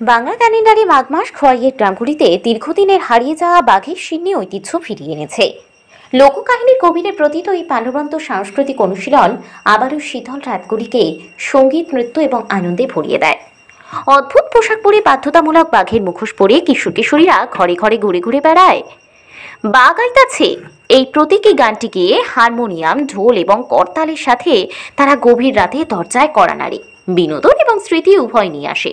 বাংলা ক্যালেন্ডারে মাঘ মাস খোয়াইয়ের গ্রামগুলিতে দীর্ঘদিনের হারিয়ে যাওয়া বাঘের সিন্নি ঐতিহ্য ফিরিয়ে এনেছে। লোককাহিনীর গভীরে প্রতীত এই প্রাণবন্ত সাংস্কৃতিক অনুশীলন আবারও শীতল রাতগুলিকে সঙ্গীত, নৃত্য এবং আনন্দে ভরিয়ে দেয়। অদ্ভুত পোশাক পরে বাধ্যতামূলক বাঘের মুখোশ পরে কিশোর কিশোরীরা ঘরে ঘরে ঘুরে ঘুরে বেড়ায়। বাঘ আইতাছে এই প্রতীকী গানটি গিয়ে হারমোনিয়াম, ঢোল এবং করতালের সাথে তারা গভীর রাতে দরজায় কড়া নাড়ে, বিনোদন এবং স্মৃতি উভয় নিয়ে আসে।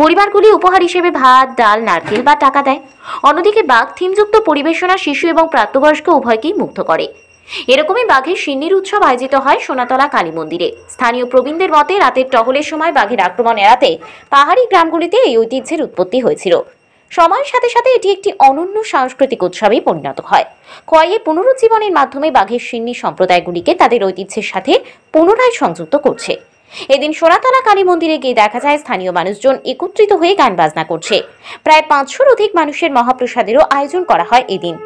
পরিবারগুলি উপহার হিসেবে ভাত, ডাল, নারকেল বা টাকা দেয়। অন্যদিকে বাঘ থিমযুক্ত পরিবেশনা শিশু এবং প্রাপ্তবয়স্ক উভয়কেই মুগ্ধ করে। এরকমই বাঘের সিন্নির উৎসব আয়োজিত হয় সোনাতলা কালী মন্দিরে। স্থানীয় প্রবীণদের মতে রাতের টহলের সময় বাঘের আক্রমণ এড়াতে পাহাড়ি গ্রামগুলিতে এই ঐতিহ্যের উৎপত্তি হয়েছিল। সময়ের সাথে সাথে এটি একটি অনন্য সাংস্কৃতিক উৎসবে পরিণত হয়। খোয়াইয়ে পুনরুজ্জীবনের মাধ্যমে বাঘের সিন্নি সম্প্রদায়গুলিকে তাদের ঐতিহ্যের সাথে পুনরায় সংযুক্ত করছে। এদিন সোনাতলা কালী মন্দিরে গিয়ে দেখা যায় স্থানীয় মানুষজন একত্রিত হয়ে গান বাজনা করছে। প্রায় 500-র অধিক মানুষের মহাপ্রসাদেরও আয়োজন করা হয় এদিন।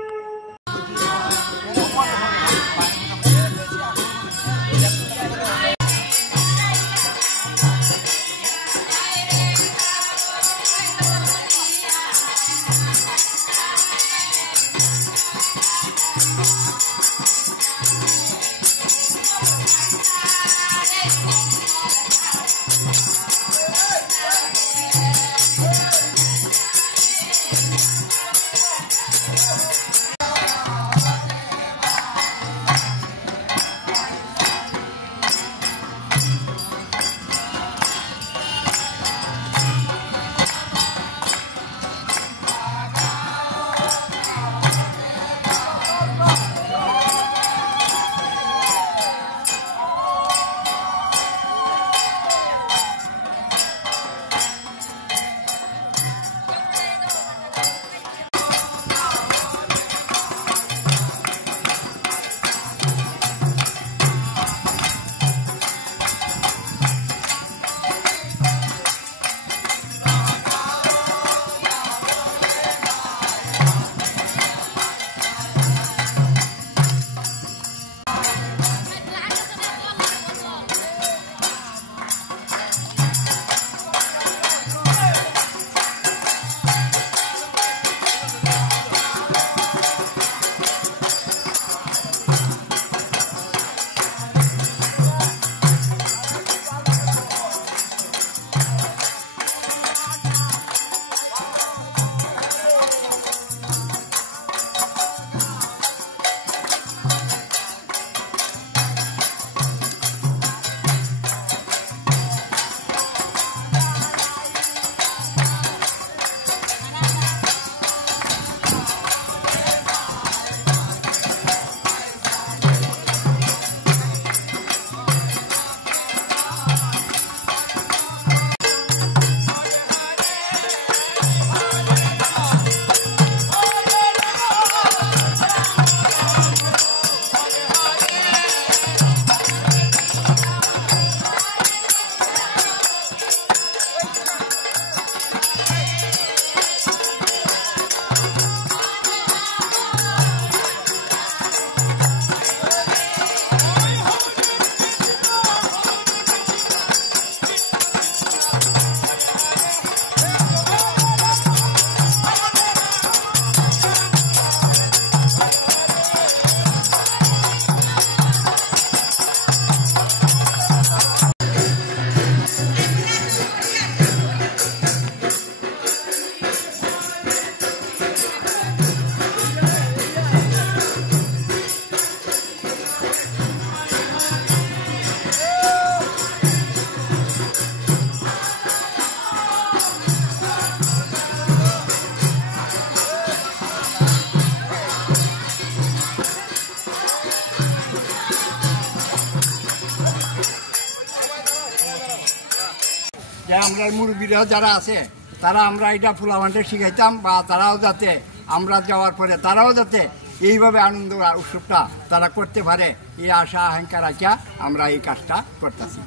আমরা মুরব্বীরা যারা আছে তারা আমরা এটা ফুলামানটা শিখাইতাম, বা তারাও যাতে আমরা যাওয়ার পরে তারাও যাতে এইভাবে আনন্দ উৎসবটা তারা করতে পারে, এই আশা আকাঙ্ক্ষা রাখিয়া আমরা এই কাজটা করতেছি।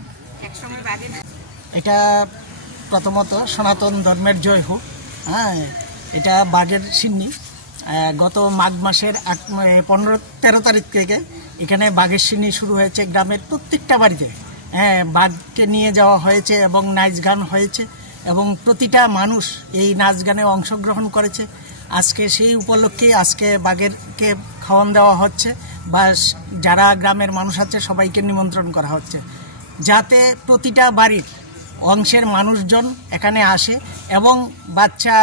এটা প্রথমত সনাতন ধর্মের জয় হোক। হ্যাঁ, এটা বাঘের সিন্নি। গত মাঘ মাসের 15-13 তারিখ থেকে এখানে বাঘের সিন্নি শুরু হয়েছে গ্রামের প্রত্যেকটা বাড়িতে। হ্যাঁ, বাঘকে নিয়ে যাওয়া হয়েছে এবং নাচ গান হয়েছে এবং প্রতিটা মানুষ এই নাচ গানে অংশগ্রহণ করেছে। আজকে সেই উপলক্ষে আজকে বাঘেরকে খাওয়ান দেওয়া হচ্ছে বা যারা গ্রামের মানুষ আছে সবাইকে নিমন্ত্রণ করা হচ্ছে, যাতে প্রতিটা বাড়ির অংশের মানুষজন এখানে আসে এবং বাচ্চা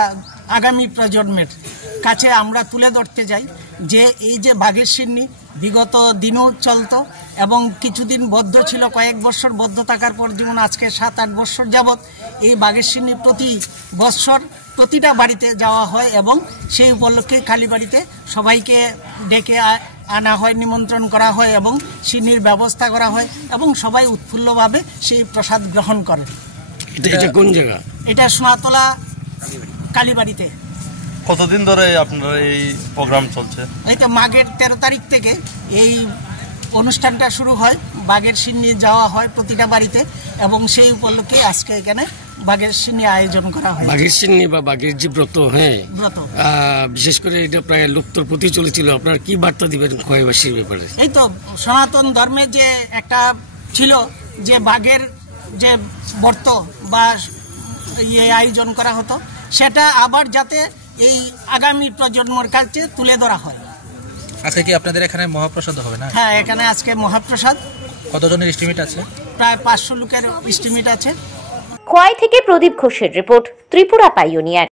আগামী প্রজন্মের কাছে আমরা তুলে ধরতে যাই যে এই যে বাঘের সিন্নি বিগত দিনও চলতো এবং কিছুদিন বদ্ধ ছিল, কয়েক বছর বদ্ধ থাকার পর যেমন আজকে 7-8 বছর যাবৎ এই বাঘের সিন্নি প্রতি বছর প্রতিটা বাড়িতে যাওয়া হয় এবং সেই উপলক্ষে কালীবাড়িতে সবাইকে ডেকে আনা হয়, নিমন্ত্রণ করা হয় এবং সিন্নির ব্যবস্থা করা হয় এবং সবাই উৎফুল্লভাবে সেই প্রসাদ গ্রহণ করে। এটা কোন জায়গা? এটা সোনাতলা কালীবাড়িতে। কতদিন ধরে আপনার এই প্রোগ্রাম চলছে? এই তো মাঘের 13 তারিখ থেকে এই অনুষ্ঠানটা শুরু হয়, বাঘের সিন্নি যাওয়া হয় প্রতিটা বাড়িতে এবং সেই উপলক্ষে আজকে এখানে বাঘের সিন্নি আয়োজন করা হয়। বাঘের সিন্নি বা বাঘের যে ব্রত, হ্যাঁ ব্রত বিশেষ করে এটা প্রায় লুপ্তর প্রতি চলেছিল, আপনার কি বার্তা দিবেন খোয়াইবাসীর ব্যাপারে? এই তো সনাতন ধর্মে যে একটা ছিল যে বাঘের যে ব্রত বা ইয়ে আয়োজন করা হতো, সেটা আবার যাতে এই আগামী প্রজন্মের কাছে তুলে ধরা হয়। আজকে কি আপনাদের এখানে মহাপ্রসাদ হবে না? হ্যাঁ, এখানে আজকে মহাপ্রসাদ। কতজনের এস্টিমেট আছে? প্রায় 500 লোকের এস্টিমেট আছে। খোয়াই থেকে প্রদীপ ঘোষের রিপোর্ট, ত্রিপুরা পাইওনিয়ার।